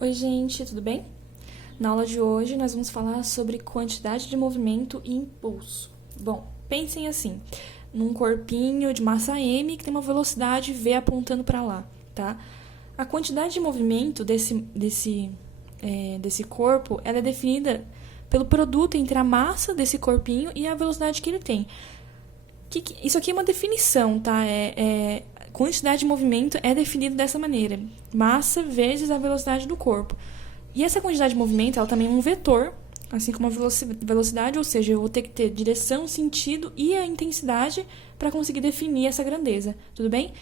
Oi, gente, tudo bem? Na aula de hoje nós vamos falar sobre quantidade de movimento e impulso. Bom, pensem assim, num corpinho de massa m que tem uma velocidade v apontando para lá, tá? A quantidade de movimento desse corpo, ela é definida pelo produto entre a massa desse corpinho e a velocidade que ele tem. Isso aqui é uma definição, tá? Quantidade de movimento é definida dessa maneira. Massa vezes a velocidade do corpo. E essa quantidade de movimento, ela também é um vetor, assim como a velocidade, ou seja, eu vou ter que ter direção, sentido e a intensidade para conseguir definir essa grandeza, tudo bem?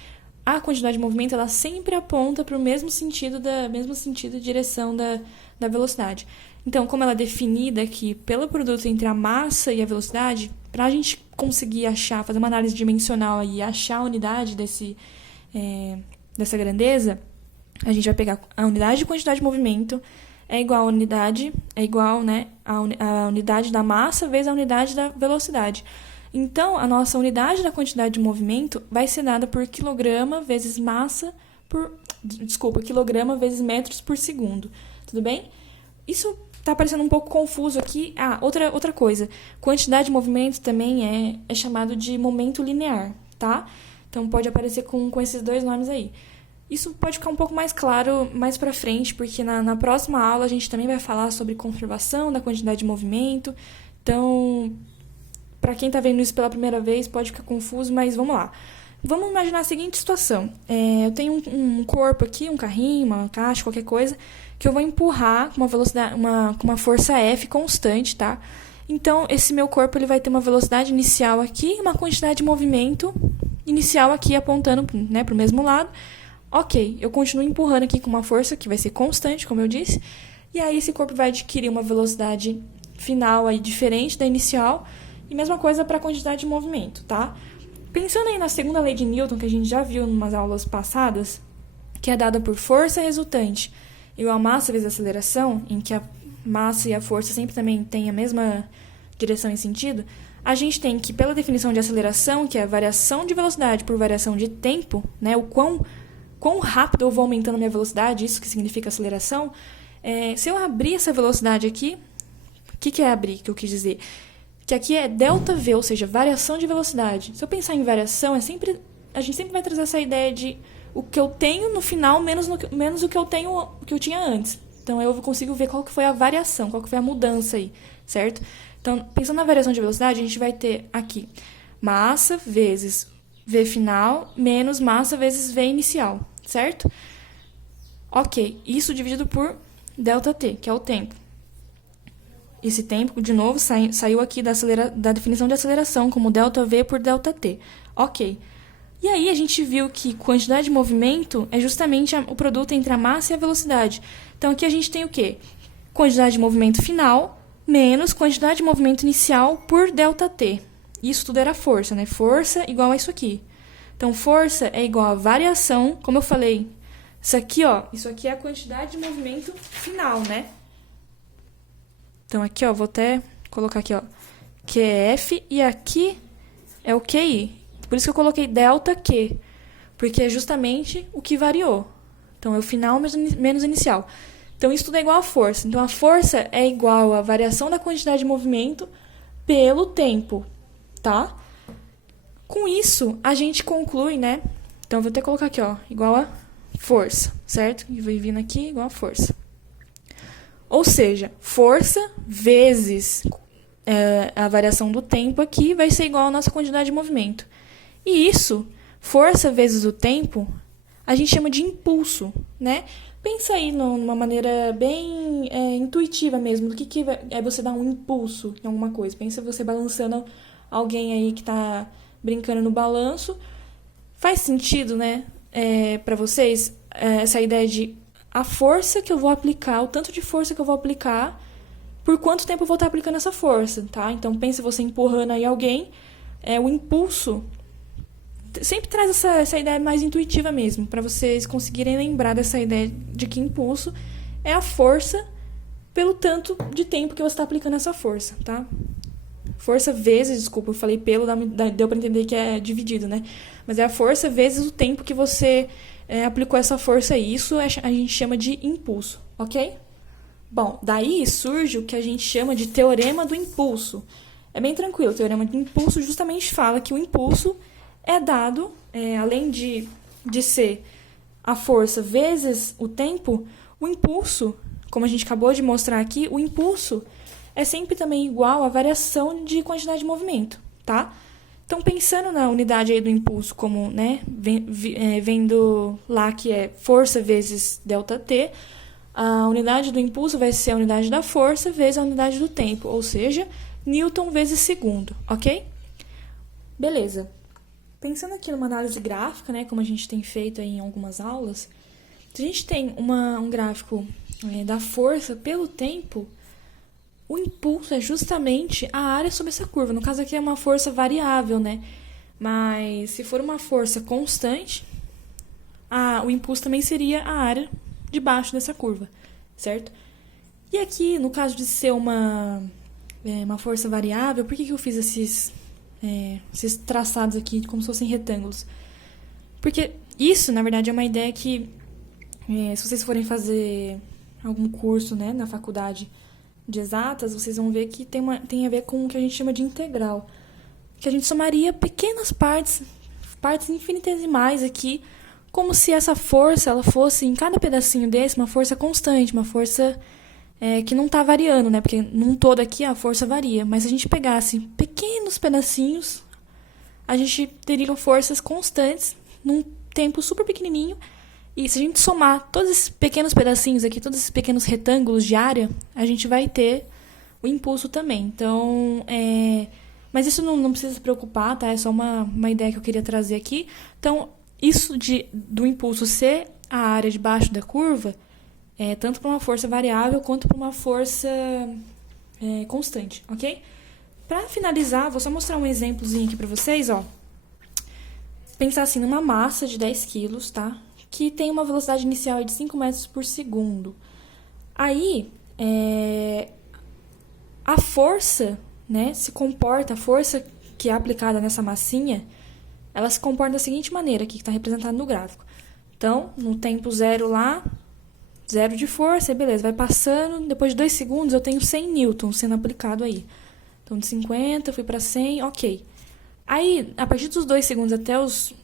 A quantidade de movimento, ela sempre aponta para o mesmo sentido e direção da velocidade. Então, como ela é definida aqui pelo produto entre a massa e a velocidade, para a gente conseguir achar, fazer uma análise dimensional e achar a unidade dessa grandeza, a gente vai pegar a unidade de quantidade de movimento a unidade da massa vezes a unidade da velocidade. Então, a nossa unidade da quantidade de movimento vai ser dada por quilograma vezes quilograma vezes metros por segundo. Tudo bem? Isso tá parecendo um pouco confuso aqui. Outra coisa. Quantidade de movimento também é chamado de momento linear, tá? Então, pode aparecer com esses dois nomes aí. Isso pode ficar um pouco mais claro mais pra frente, porque na próxima aula a gente também vai falar sobre conservação da quantidade de movimento. Então, para quem está vendo isso pela primeira vez, pode ficar confuso, mas vamos lá. Vamos imaginar a seguinte situação. Eu tenho um corpo aqui, um carrinho, uma caixa, qualquer coisa, que eu vou empurrar com uma velocidade, com uma força F constante, tá? Então, esse meu corpo ele vai ter uma velocidade inicial aqui e uma quantidade de movimento inicial aqui apontando, né, para o mesmo lado. Ok, eu continuo empurrando aqui com uma força que vai ser constante, como eu disse, e aí esse corpo vai adquirir uma velocidade final aí diferente da inicial, e mesma coisa para a quantidade de movimento, tá? Pensando aí na segunda lei de Newton, que a gente já viu em umas aulas passadas, que é dada por força resultante igual a massa vezes a aceleração, em que a massa e a força sempre também têm a mesma direção e sentido, a gente tem que, pela definição de aceleração, que é a variação de velocidade por variação de tempo, né, o quão rápido eu vou aumentando a minha velocidade, isso que significa aceleração, se eu abrir essa velocidade aqui, o que é abrir, que eu quis dizer? Que aqui é ΔV, ou seja, variação de velocidade. Se eu pensar em variação, a gente sempre vai trazer essa ideia de o que eu tenho no final menos o que eu tinha antes. Então, eu consigo ver qual que foi a variação, qual que foi a mudança aí, certo? Então, pensando na variação de velocidade, a gente vai ter aqui massa vezes V final menos massa vezes V inicial, certo? Ok, isso dividido por ΔT, que é o tempo. Esse tempo, de novo, saiu aqui da definição de aceleração como ΔV por ΔT. Ok. E aí a gente viu que quantidade de movimento é justamente o produto entre a massa e a velocidade. Então aqui a gente tem o quê? Quantidade de movimento final menos quantidade de movimento inicial por ΔT. Isso tudo era força, né? Força igual a isso aqui. Então, força é igual a variação, como eu falei. Isso aqui é a quantidade de movimento final, né? Então, aqui, vou até colocar aqui, que é F, e aqui é o QI. Por isso que eu coloquei ΔQ, porque é justamente o que variou. Então, é o final menos inicial. Então, isso tudo é igual a força. Então, a força é igual a variação da quantidade de movimento pelo tempo, tá? Com isso, a gente conclui, né? Então, eu vou até colocar aqui, igual a força, certo? E vou vindo aqui igual a força. Ou seja, força vezes a variação do tempo aqui vai ser igual à nossa quantidade de movimento. E isso, força vezes o tempo, a gente chama de impulso, né? Pensa aí numa maneira bem intuitiva mesmo, do que é você dar um impulso em alguma coisa. Pensa você balançando alguém aí que está brincando no balanço. Faz sentido, né, para vocês, essa ideia de a força que eu vou aplicar, o tanto de força que eu vou aplicar, por quanto tempo eu vou estar aplicando essa força, tá? Então, pensa você empurrando aí alguém, o impulso sempre traz essa ideia mais intuitiva mesmo, para vocês conseguirem lembrar dessa ideia de que impulso é a força pelo tanto de tempo que você está aplicando essa força, tá? Força vezes, desculpa, eu falei deu para entender que é dividido, né? Mas é a força vezes o tempo que você aplicou essa força aí. Isso a gente chama de impulso, ok? Bom, daí surge o que a gente chama de teorema do impulso. É bem tranquilo, o teorema do impulso justamente fala que o impulso é dado, além de ser a força vezes o tempo, o impulso, como a gente acabou de mostrar aqui, o impulso é sempre também igual à variação de quantidade de movimento, tá? Então, pensando na unidade aí do impulso como, né, vendo lá que é força vezes ΔT, a unidade do impulso vai ser a unidade da força vezes a unidade do tempo, ou seja, Newton vezes segundo, ok? Beleza. Pensando aqui numa análise gráfica, né, como a gente tem feito aí em algumas aulas, se a gente tem um gráfico da força pelo tempo, o impulso é justamente a área sobre essa curva. No caso aqui é uma força variável, né? Mas se for uma força constante, o impulso também seria a área debaixo dessa curva, certo? E aqui, no caso de ser uma força variável, por que eu fiz esses traçados aqui como se fossem retângulos? Porque isso, na verdade, é uma ideia que, se vocês forem fazer algum curso, né, na faculdade de exatas, vocês vão ver que tem a ver com o que a gente chama de integral, que a gente somaria pequenas partes infinitesimais aqui, como se essa força ela fosse, em cada pedacinho desse, uma força constante, uma força que não está variando, né? Porque num todo aqui a força varia, mas se a gente pegasse pequenos pedacinhos, a gente teria forças constantes num tempo super pequenininho. E se a gente somar todos esses pequenos pedacinhos aqui, todos esses pequenos retângulos de área, a gente vai ter o impulso também. Então, mas isso não precisa se preocupar, tá? É só uma ideia que eu queria trazer aqui. Então, isso do impulso ser a área debaixo da curva, tanto para uma força variável quanto para uma força constante, ok? Para finalizar, vou só mostrar um exemplozinho aqui para vocês, ó. Pensar assim, numa massa de 10 quilos, tá? Que tem uma velocidade inicial de 5 metros por segundo. Aí, a força, né, a força que é aplicada nessa massinha, ela se comporta da seguinte maneira, aqui que está representado no gráfico. Então, no tempo zero lá, zero de força, beleza, vai passando, depois de 2 segundos eu tenho 100 newtons sendo aplicado aí. Então, de 50, fui para 100, ok. Aí, a partir dos 2 segundos até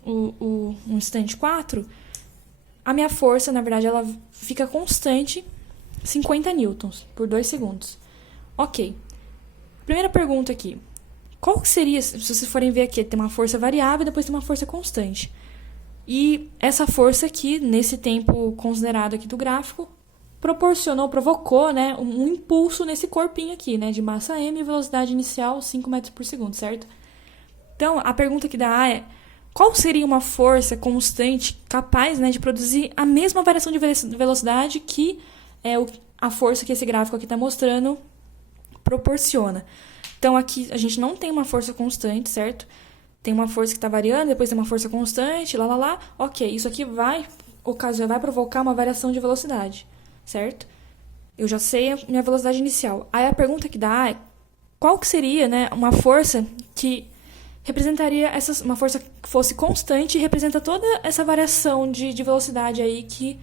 o instante 4, a minha força, na verdade, ela fica constante, 50 newtons por 2 segundos. Ok. Primeira pergunta aqui. Qual que seria, se vocês forem ver aqui, tem uma força variável e depois tem uma força constante. E essa força aqui, nesse tempo considerado aqui do gráfico, provocou, né, um impulso nesse corpinho aqui, né, de massa m e velocidade inicial 5 metros por segundo, certo? Então, a pergunta que dá é: qual seria uma força constante capaz, né, de produzir a mesma variação de velocidade que a força que esse gráfico aqui está mostrando proporciona? Então, aqui a gente não tem uma força constante, certo? Tem uma força que está variando, depois tem uma força constante, lá. Ok, isso aqui vai provocar uma variação de velocidade, certo? Eu já sei a minha velocidade inicial. Aí a pergunta que dá é: qual que seria, né, uma força que representaria uma força que fosse constante e representa toda essa variação de velocidade aí que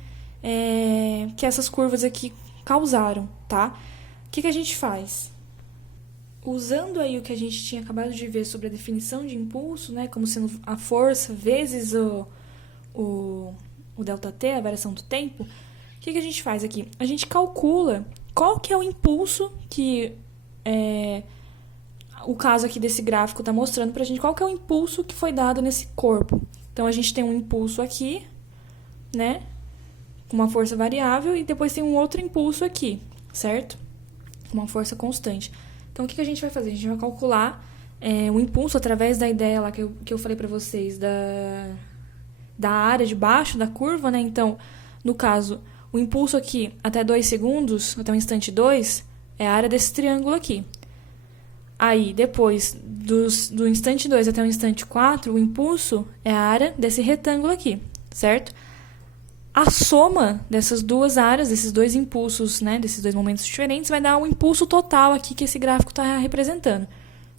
essas curvas aqui causaram, tá? O que a gente faz? Usando aí o que a gente tinha acabado de ver sobre a definição de impulso, né, como sendo a força vezes o ΔT, a variação do tempo, o que a gente faz aqui? A gente calcula qual que é o impulso que o caso aqui desse gráfico está mostrando para a gente, qual que é o impulso que foi dado nesse corpo. Então, a gente tem um impulso aqui, né, com uma força variável, e depois tem um outro impulso aqui, certo? Uma força constante. Então, o que a gente vai fazer? A gente vai calcular o impulso através da ideia lá que eu falei para vocês, da área debaixo da curva, né? Então, no caso, o impulso aqui até 2 segundos, até o instante 2, é a área desse triângulo aqui. Aí, depois do instante 2 até o instante 4, o impulso é a área desse retângulo aqui, certo? A soma dessas duas áreas, desses dois impulsos, né, desses dois momentos diferentes, vai dar o impulso total aqui que esse gráfico está representando.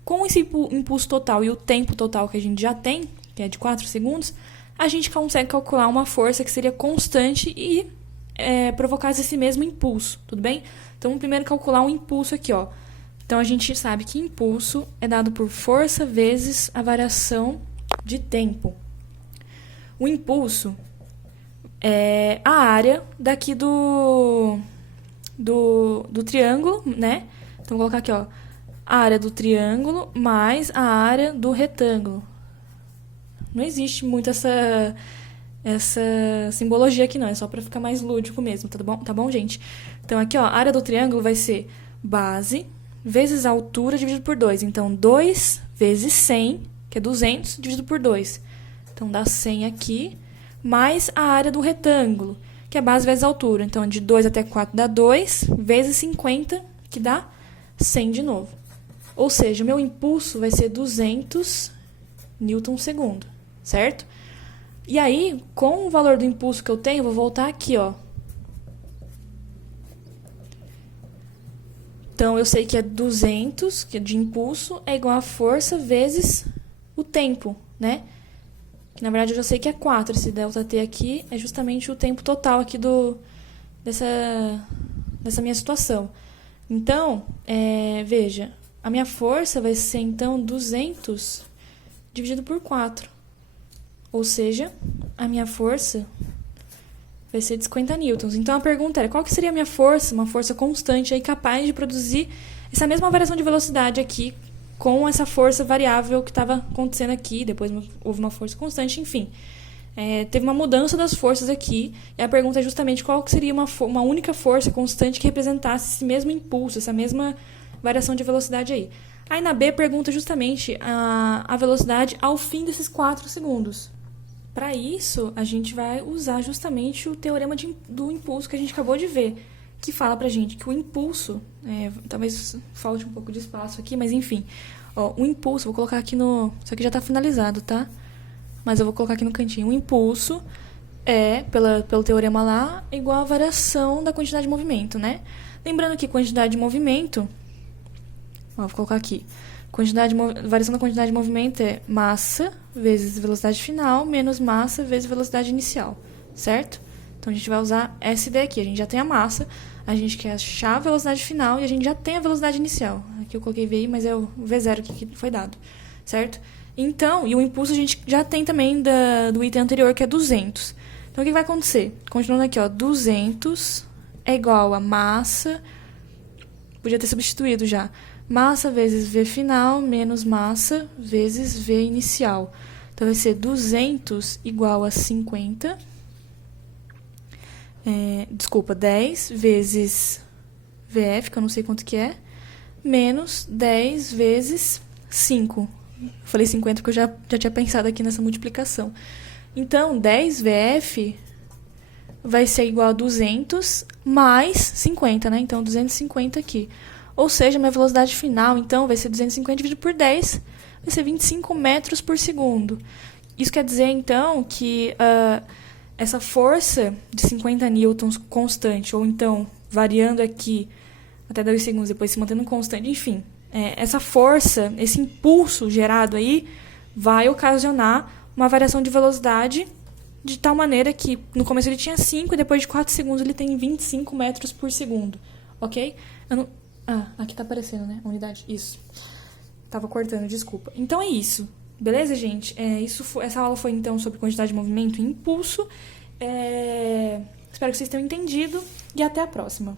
Com esse impulso total e o tempo total que a gente já tem, que é de 4 segundos, a gente consegue calcular uma força que seria constante e provocasse esse mesmo impulso, tudo bem? Então, vamos primeiro calcular um impulso aqui, ó. Então, a gente sabe que impulso é dado por força vezes a variação de tempo. O impulso é a área daqui do triângulo, né? Então, vou colocar aqui, ó, a área do triângulo mais a área do retângulo. Não existe muito essa simbologia aqui, não. É só para ficar mais lúdico mesmo, tá bom, gente? Então, aqui, ó, a área do triângulo vai ser base vezes a altura dividido por 2. Então, 2 vezes 100, que é 200, dividido por 2. Então, dá 100 aqui, mais a área do retângulo, que é base vezes a altura. Então, de 2 até 4 dá 2, vezes 50, que dá 100 de novo. Ou seja, o meu impulso vai ser 200 Newton/segundo, certo? E aí, com o valor do impulso que eu tenho, eu vou voltar aqui, ó. Então, eu sei que é 200, que é de impulso, é igual a força vezes o tempo, né? Que, na verdade, eu já sei que é 4. Esse ΔT aqui é justamente o tempo total aqui dessa minha situação. Então, veja, a minha força vai ser, então, 200 dividido por 4. Ou seja, a minha força vai ser de 50 newtons. Então, a pergunta era, qual que seria a minha força, uma força constante, aí, capaz de produzir essa mesma variação de velocidade aqui, com essa força variável que estava acontecendo aqui, depois houve uma força constante, enfim. Teve uma mudança das forças aqui, e a pergunta é justamente qual que seria uma única força constante que representasse esse mesmo impulso, essa mesma variação de velocidade aí. Aí na B pergunta justamente a velocidade ao fim desses 4 segundos. Para isso, a gente vai usar justamente o teorema do impulso que a gente acabou de ver, que fala pra gente que o impulso, talvez falte um pouco de espaço aqui, mas enfim, ó, o impulso, vou colocar aqui no... Isso aqui já está finalizado, tá? Mas eu vou colocar aqui no cantinho. O impulso pelo teorema lá, igual a variação da quantidade de movimento, né? Lembrando que quantidade de movimento... Ó, vou colocar aqui. Variação da quantidade de movimento é massa vezes velocidade final menos massa vezes velocidade inicial, certo? Então, a gente vai usar essa ideia aqui. A gente já tem a massa, a gente quer achar a velocidade final e a gente já tem a velocidade inicial. Aqui eu coloquei VI, mas é o V0 que foi dado, certo? Então, e o impulso a gente já tem também do item anterior, que é 200. Então, o que vai acontecer? Continuando aqui, ó, 200 é igual a massa... Podia ter substituído já. Massa vezes V final menos massa vezes V inicial. Então, vai ser 200 igual a 50... 10 vezes VF, que eu não sei quanto que é, menos 10 vezes 5. Eu falei 50 porque eu já tinha pensado aqui nessa multiplicação. Então, 10 VF vai ser igual a 200 mais 50, né? Então, 250 aqui. Ou seja, minha velocidade final, então, vai ser 250 dividido por 10, vai ser 25 metros por segundo. Isso quer dizer, então, que... essa força de 50 newtons constante, ou então variando aqui até 2 segundos, depois se mantendo constante, enfim, essa força, esse impulso gerado aí, vai ocasionar uma variação de velocidade de tal maneira que no começo ele tinha 5 e depois de 4 segundos ele tem 25 metros por segundo, ok? Aqui tá aparecendo, né? A unidade, isso. Tava cortando, desculpa. Então é isso. Beleza, gente? Essa aula foi, então, sobre quantidade de movimento e impulso. Espero que vocês tenham entendido e até a próxima.